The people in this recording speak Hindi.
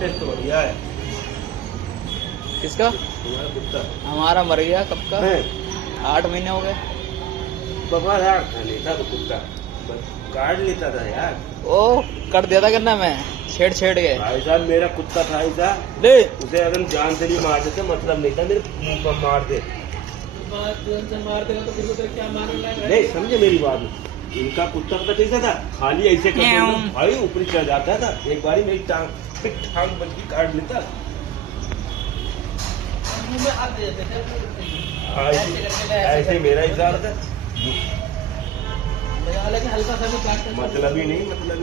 टेस्ट तो बढ़िया है। किसका? तुम्हारा कुत्ता हमारा मर गया कब का? है 8 महीने हो गए। बफादार था, नहीं था तो कुत्ता बस काट लेता था यार। ओ कर दिया था करना मैं छेड़ के। भाई साहब मेरा कुत्ता था ऐसा, ले उसे अगर जान से नहीं मार देते मतलब नहीं था, मेरे मुंह पर मार दे। मार देगा तो फिर उधर क्या मारना है? नहीं समझे मेरी बात। इनका कुत्ता पता कैसा था, खाली ऐसे करते म्याऊं। भाई ऊपर चढ़ जाता था, एक बारी मेरी टांग बच की काट लेता। ऐसे मेरा हिसाब था, हल्का सा भी काट मतलब ही नहीं मतलब